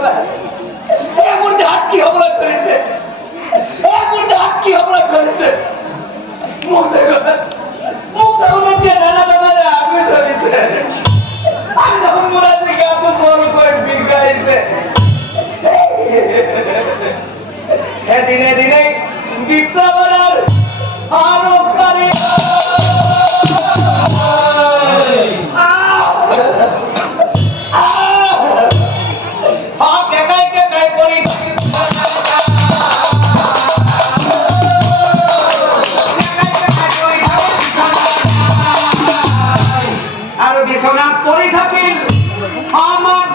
না এমন হাত কি অপরাধ করেছে এমন হাত কি অপরাধ করেছে মুখ দেখো মুখ দেখো নানা বাবা আগুন ধরেছে আর যখন মোরা থেকে এত বল করে বিগাইছে দিনে দিনে বিপ্লব আরো কারি আরো বিছনা পড়ে থাকেন আমার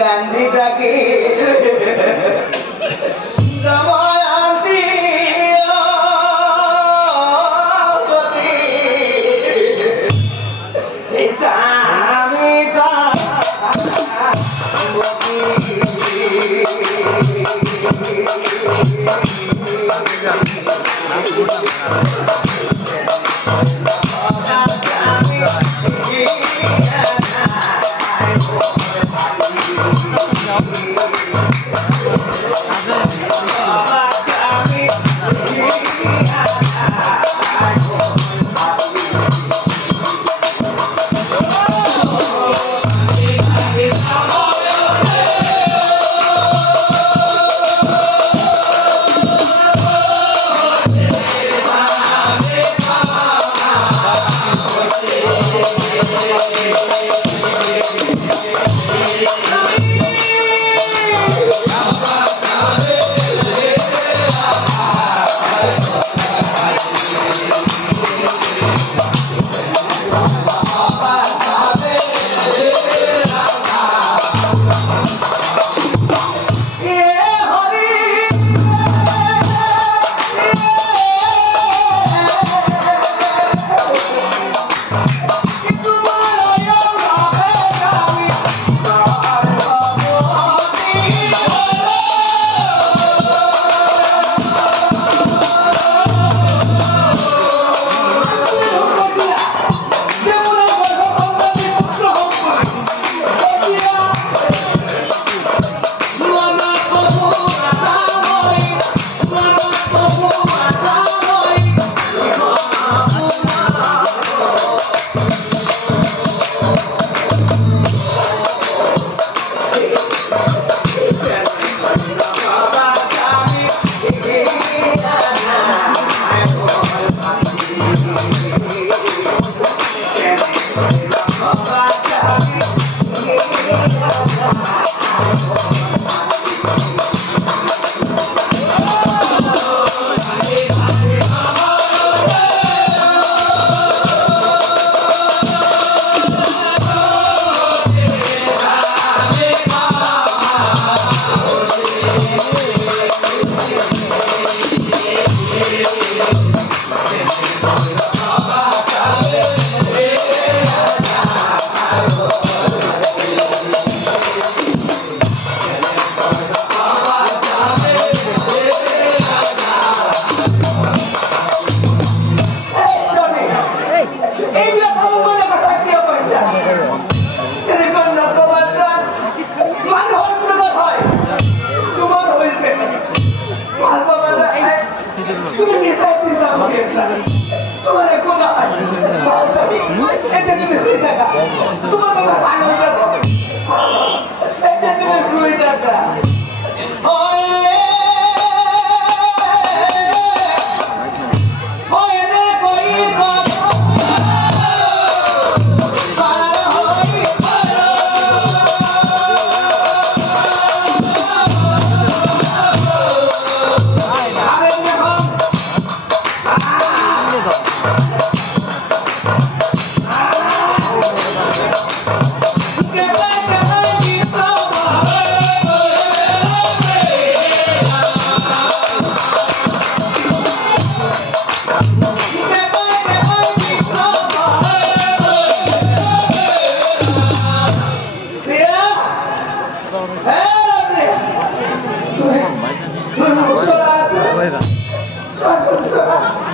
গান্ধীটাকে Thank you.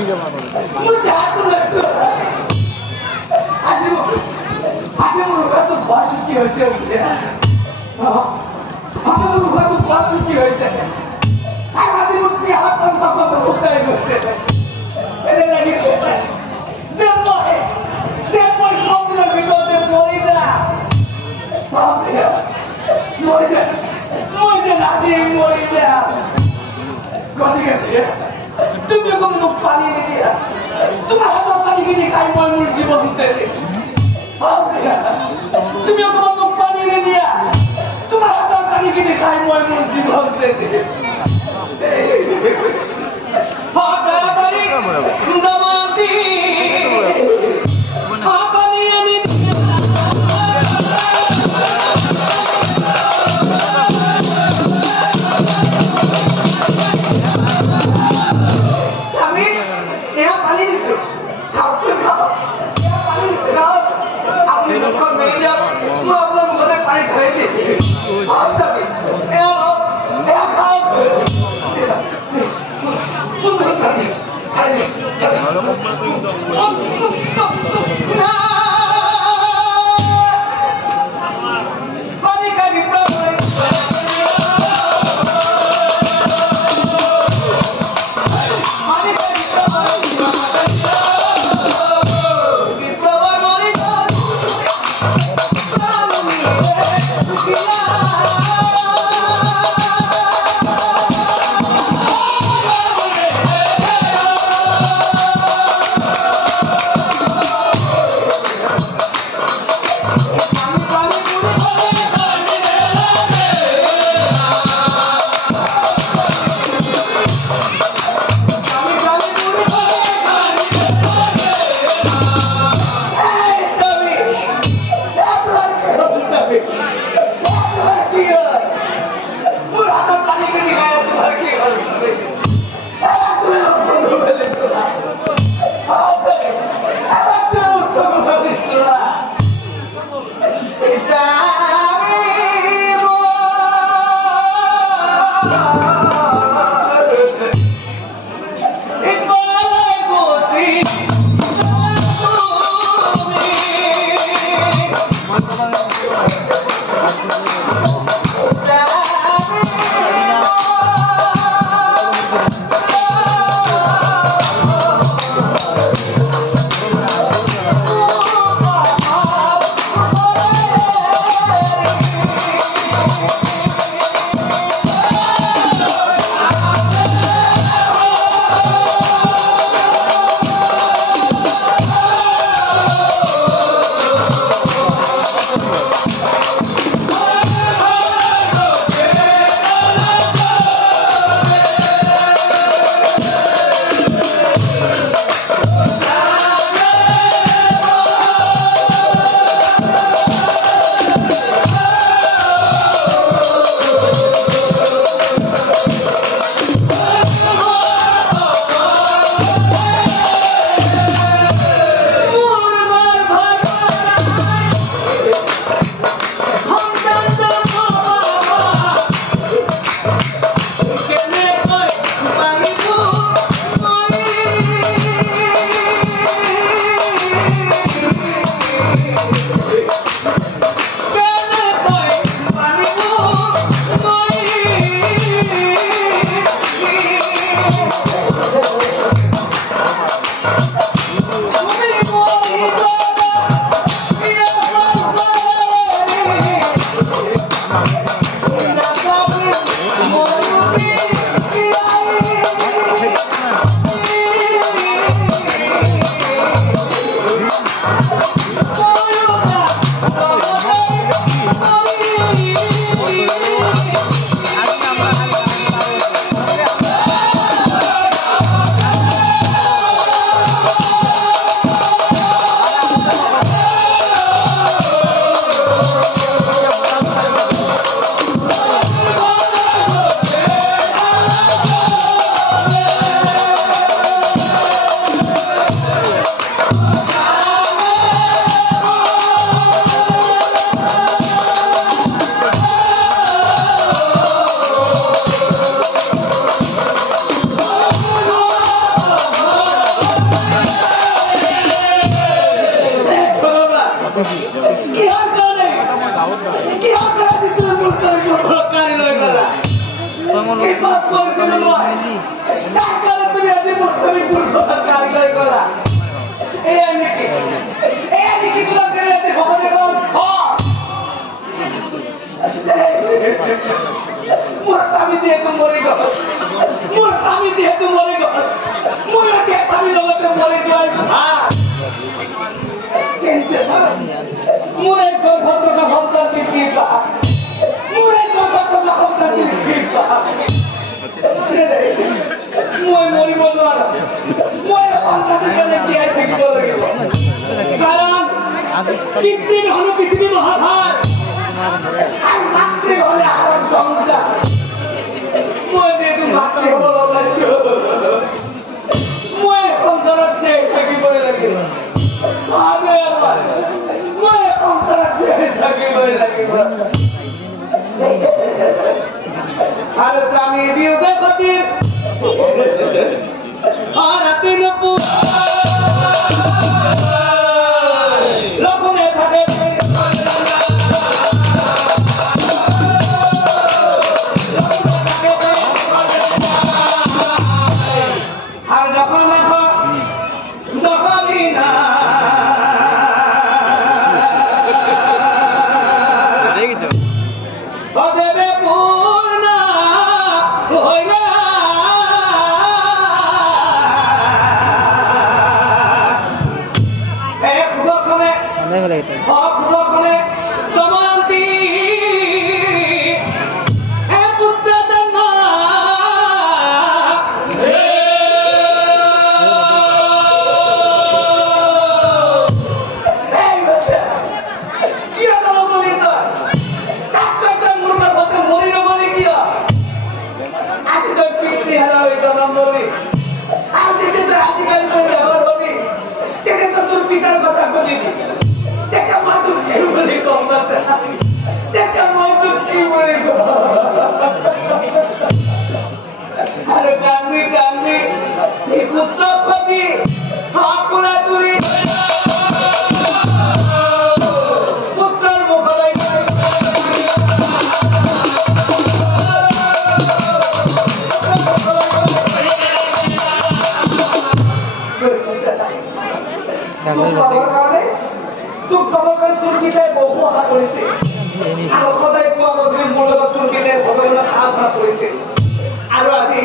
मुझे हाथ तो लगता आज मुझे तो बहुत छुट्टी हो जाए मुझे आज मुझे तो बहुत छुट्टी हो जाए आज मुझे हाथ पंखा को तो होता है मुझे मेरे लगी जब मैं सपना बिगड़ते मोइदा मोइदा नाची मोइदा कौन कहती है तुमने को मुझे पानी नहीं दिया तुम्हारे हाथ पानी की दिखाई मैं मुर्गी बोलते थे तुमने को मुझे पानी नहीं दिया तुम्हारे हाथ पानी की दिखाई मैं मुर्गी बोलते थे Awesome. এই পাপ করেছিল নয় যার কারণে তুমি আজ মুসলিম ভুল কথা কারিগরি করা এই আমি কি গুলো করে আছে ভগবান কোন মোর স্বামী যেহেতু মরে গেল মোর স্বামী লগতে মরে যাওয়ার কিন্তু মোর এক গর্ভবতী সন্তানকে কি পা মই মরিব নোৱাৰো মই সন্তানৰ কাৰণে জীয়াই থাকিব লাগিব কাৰণ পৃথিৱী হলো পৃথিৱী মহাভাৰ আৰু মাতৃ হলে আৰব জনতা মই যেহেতু মাতৃ হব লগাইছো মই সন্তানত জীয়াই থাকিবই লাগিব মই সন্তানত জীয়াই থাকিবই লাগিব আর স্বামী বিয়োগে খাতির আর তিন লখনে থাকে আর যখন দখলি না অদেবে পূর্ণ হইল এক লক্ষণে হক লক্ষণে দময়ন্তী এক পুত্র জন্ম কি হলো বলি তো পিতার কথা বলিনি দেখা মাতুর কেউ বলি কম দেখা মাতুর কেউ বলি আরে কান্দি এই পুত্র কবি হাকুড়া তুলি পুত্রের মুখলাই তুর্কিটাই বহু আশা করেছে আর সদায় কোৱা গৈছিল মোৰ লগত তুৰ্কিটাই ভগৱানক আশা কৰিছে আৰু আজি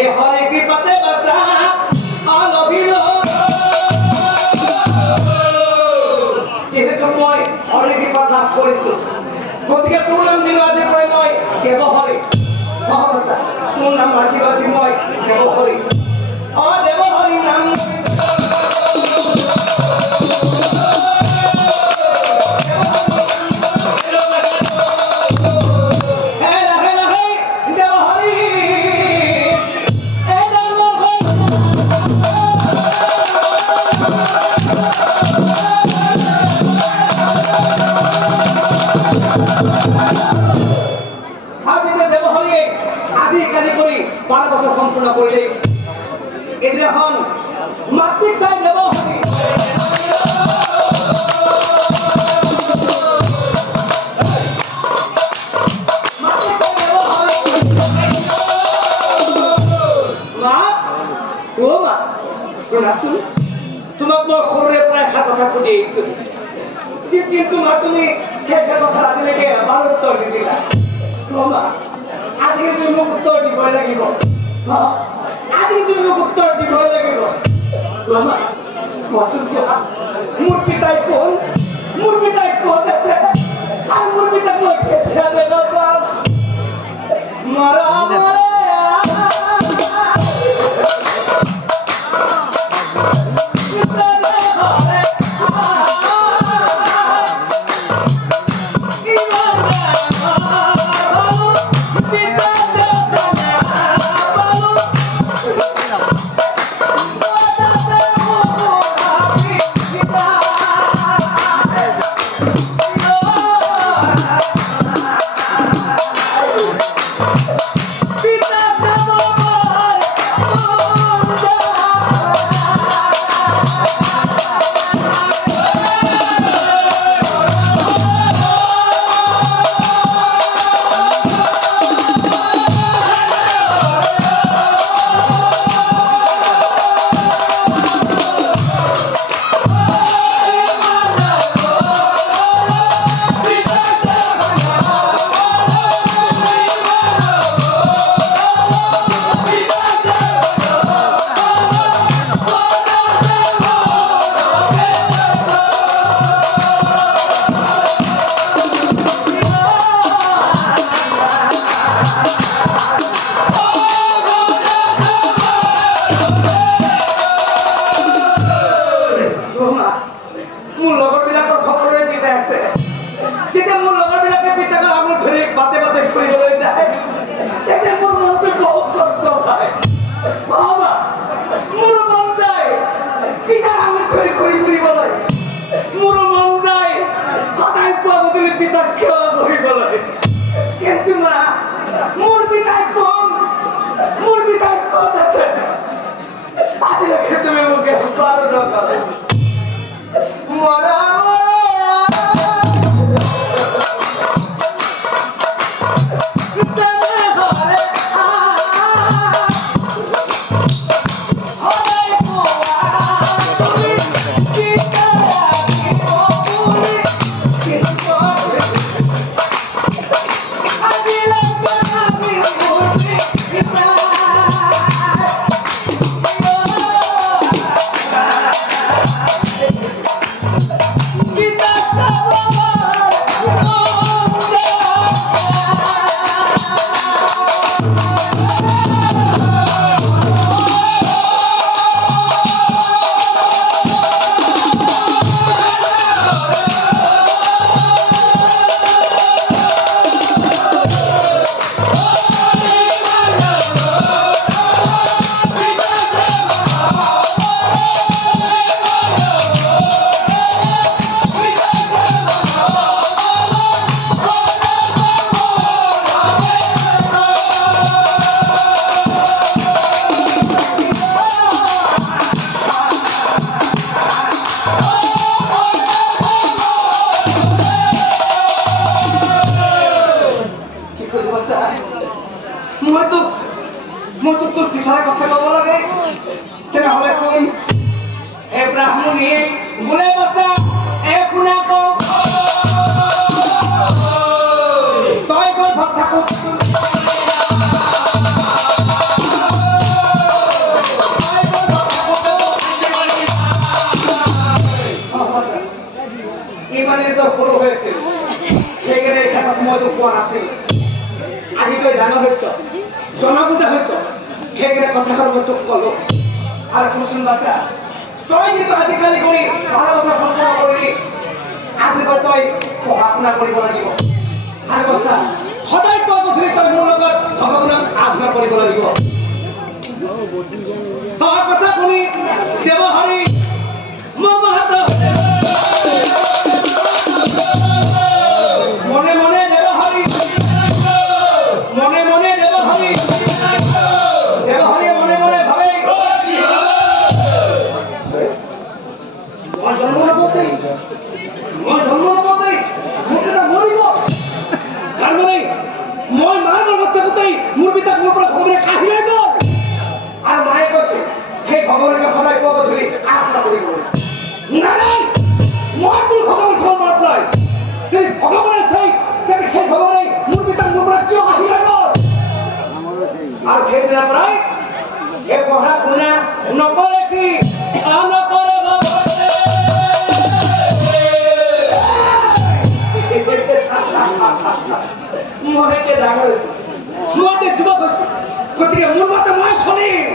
এই হৰি কৃপাতে বাচা অলভিল যিহেতু মই হৰি কৃপা লাভ কৰিছো গতিকে তোৰ নাম দিলো আজি কৈ মই দেৱহৰি তোৰ নাম ৰাখিব আজি মই দেৱহৰি দেৱহৰি নাম সম্পূৰ্ণ কৰলে এখন মাতৃক চাই যাব তোমাক মই সৰুৰে পৰাই এষাৰ কথা সুধি আহিছো কিন্তু মা তুমি সেই কথা আজিলৈকে এবাৰ উত্তৰ নিদিলা আজি তুমি মোক উত্তৰ দিবই লাগিব আজি তুমি মোক উত্তৰ দিবই লাগিব মোৰ পিতাই কোন আছে আৰু মোৰ পিতাক মই কেতিয়া দেখা পাম মই তোক তোৰ পিঠাৰ কথা ক'ব লাগে তেনেহ'লে শুন এই ব্ৰাহ্মণী বোলে বচা এই শুনা কওঁ তই গৈ ভাত থাকো ইমানে তো সৰু হৈ আছিল সেইকাৰণে এই কথাত মই তোক কোৱা নাছিল আজি তই ডাঙৰ হৈছ জনবুজা হৈছ সেইকাৰণে কথাষাৰ মই তোক ক'লো আৰু শুনচোন বাচ্চা তই যিটো আজিকালি কৰি 12 বছৰ সম্পূৰ্ণ কৰিলি আজি তই পঢ়া শুনা কৰিব লাগিব আৰু বাচ্চা সদায় কোৱা গধূলি তই মোৰ লগত ভগৱানক আৰাধনা কৰিব লাগিব কথা শুনি দেৱহৰি মনে মনে দেৱহৰি মনে মনে দেৱহৰি দেৱহৰিয়ে মনে মনে ভাবে মই জন্ম নাপাওঁতেই মোক এটা মৰিব তাৰমানে মই মাৰ গৰ্ভত থাকোঁতেই মোৰ পিতাক মোৰ পৰা ভগৱানে কাঢ়ি লৈ গ'ল আৰু মায়ে কৈছে সেই ভগৱানকে সদায় কোৱা গধূলি আৰাধনা কৰিব নাই মই তোৰ ভগৱান চাব মনত নাই সেই ভগৱানে চাই সেই ভগৱানে মোৰ পিতাক মোৰ পৰা কিয় কাঢ়ি লৈ গ'ল আৰু সেইদিনাৰ পৰাই এই পঢ়া শুনা নকৰে কি নকৰে মই এতিয়া ডাঙৰ হৈছো মই এতিয়া যুৱক হৈছো গতিকে মোৰ মতে মই চলিম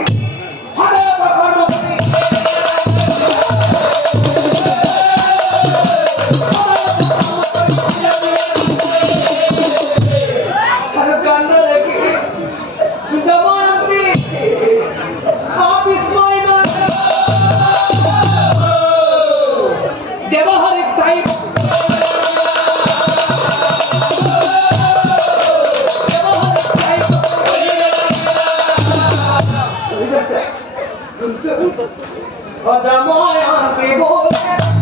Ada moya